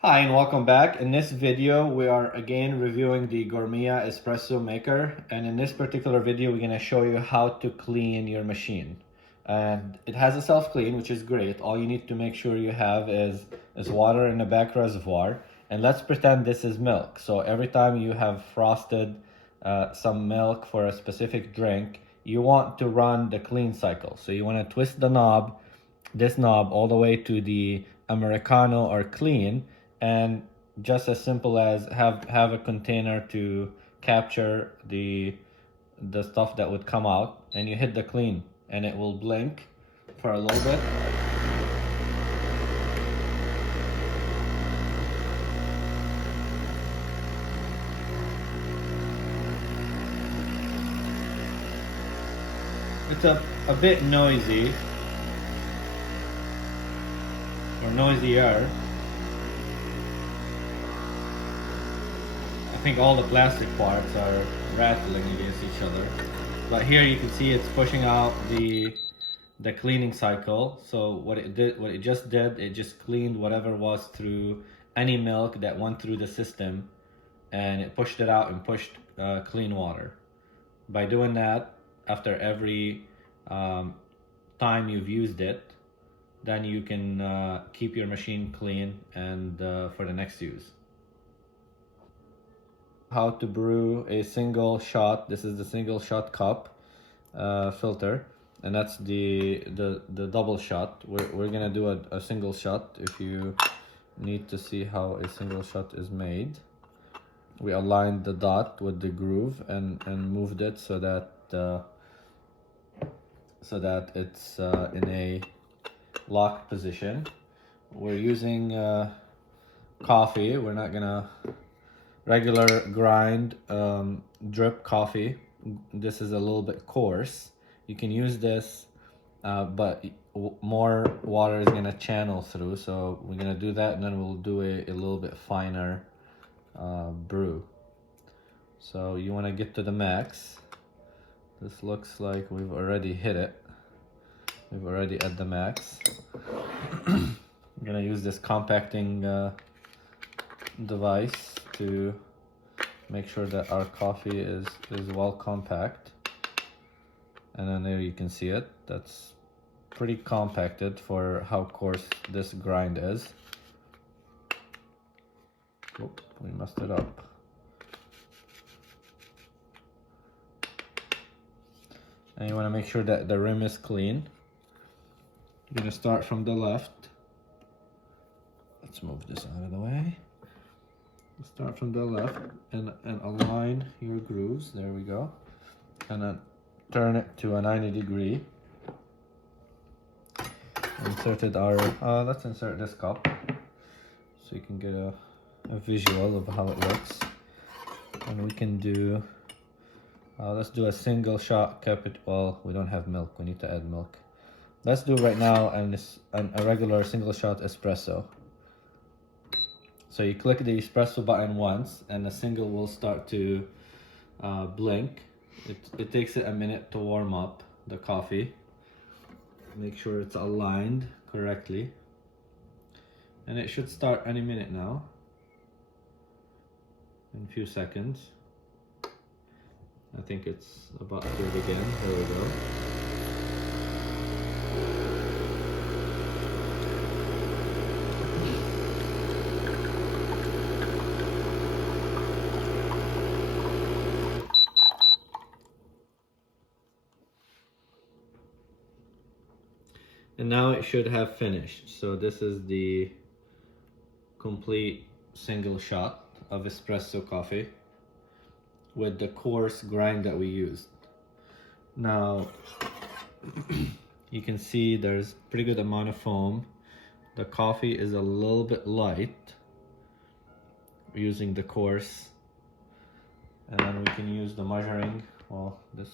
Hi and welcome back. In this video, we are again reviewing the Gourmia espresso maker. And in this particular video, we're gonna show you how to clean your machine. And it has a self-clean, which is great. All you need to make sure you have is water in the back reservoir. And let's pretend this is milk. So every time you have frosted some milk for a specific drink, you want to run the clean cycle. So you wanna twist the knob, this knob all the way to the Americano or clean, and just as simple as have a container to capture the stuff that would come out, and you hit the clean and it will blink for a little bit. It's a bit noisy or noisier. I think all the plastic parts are rattling against each other, but here you can see it's pushing out the cleaning cycle. So what it just did, it just cleaned whatever was through any milk that went through the system, and it pushed it out and pushed clean water. By doing that, after every time you've used it, then you can keep your machine clean and for the next use. How to brew a single shot. This is the single shot cup filter, and that's the double shot. We're gonna do a single shot. If you need to see how a single shot is made, we aligned the dot with the groove and moved it so that it's in a locked position. We're using coffee. We're not gonna regular grind drip coffee. This is a little bit coarse. You can use this, but more water is gonna channel through. So we're gonna do that, and then we'll do a little bit finer brew. So you wanna get to the max. This looks like we've already hit it. We've already at the max. I'm gonna use this compacting device to make sure that our coffee is well compact. And then there you can see it. That's pretty compacted for how coarse this grind is. Oop, we messed it up. And you want to make sure that the rim is clean. You're gonna start from the left. Let's move this out of the way. Start from the left and align your grooves. There we go. And then turn it to a 90 degree. Inserted our, let's insert this cup so you can get a visual of how it looks. And we can do, let's do a single shot well, we don't have milk, we need to add milk. Let's do right now a regular single shot espresso. So you click the espresso button once and the single will start to blink. It takes it a minute to warm up the coffee. Make sure it's aligned correctly. And it should start any minute now. In a few seconds. I think it's about to begin. There we go. And now it should have finished. So this is the complete single shot of espresso coffee with the coarse grind that we used. Now you can see there's pretty good amount of foam. The coffee is a little bit light using the coarse, and then we can use the measuring. Well, this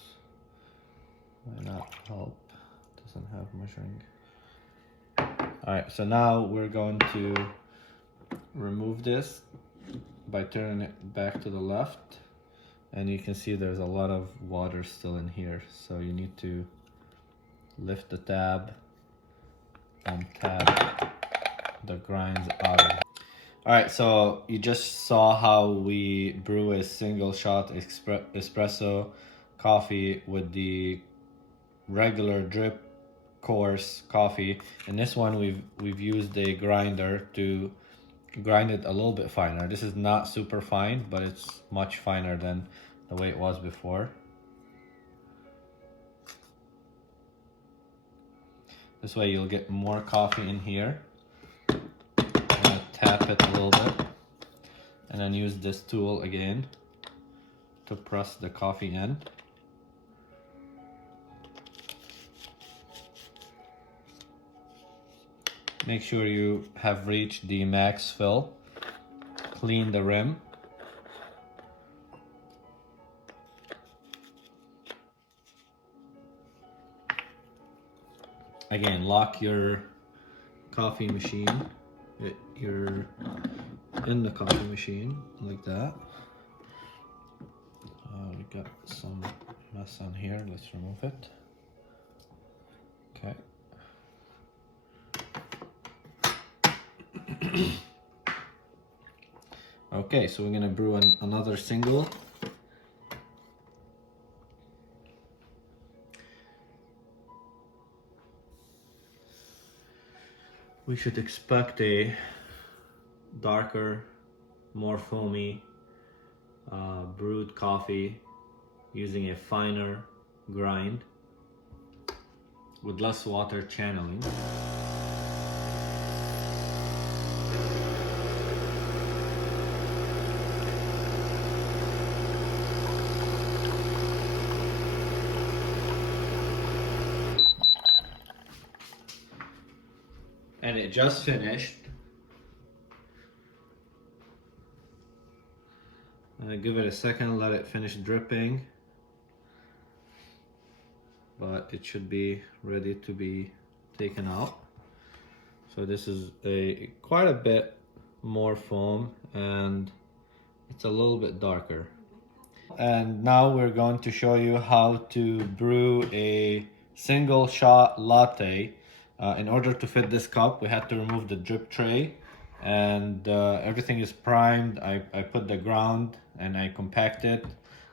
might not help. Doesn't have measuring. Alright, so now we're going to remove this by turning it back to the left, and you can see there's a lot of water still in here, so you need to lift the tab and tap the grinds out of it. All right, so you just saw how we brew a single shot espresso coffee with the regular drip coarse coffee. In this one, we've used a grinder to grind it a little bit finer. This is not super fine, but it's much finer than the way it was before. This way you'll get more coffee in here. I'm gonna tap it a little bit and then use this tool again to press the coffee in. Make sure you have reached the max fill. Clean the rim. Again, lock your coffee machine. You're in the coffee machine like that. We got some mess on here. Let's remove it. Okay. Okay, so we're gonna brew another single. We should expect a darker, more foamy brewed coffee using a finer grind with less water channeling. And it just finished. Give it a second, let it finish dripping. But it should be ready to be taken out. So this is quite a bit more foam and it's a little bit darker. And now we're going to show you how to brew a single shot latte. In order to fit this cup, we had to remove the drip tray and everything is primed. I put the ground and I compact it.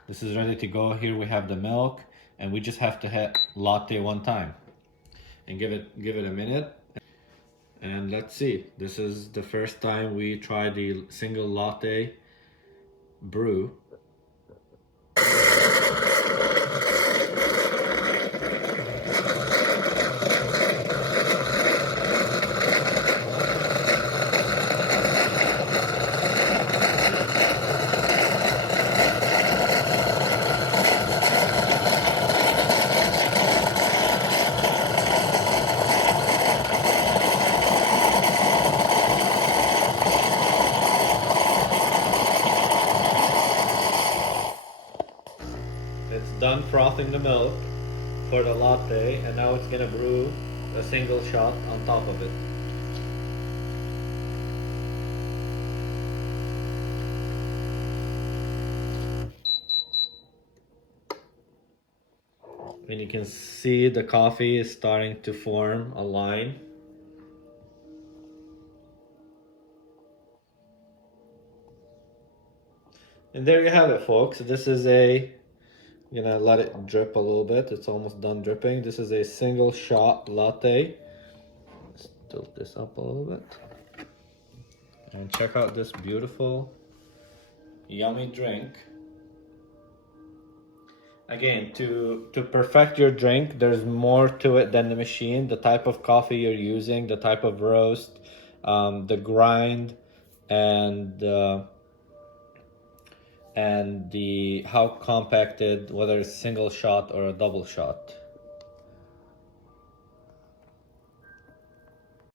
This is ready to go. Here we have the milk and we just have to hit latte one time and give it a minute. And let's see, this is the first time we try the single latte brew. It's done frothing the milk for the latte, and now it's gonna brew a single shot on top of it. And you can see the coffee is starting to form a line. And there you have it, folks. This is I'm gonna let it drip a little bit. It's almost done dripping. This is a single shot latte. Let's tilt this up a little bit. And check out this beautiful, yummy drink. Again, to perfect your drink, there's more to it than the machine. The type of coffee you're using, the type of roast, the grind, and the how compacted, whether it's single shot or a double shot.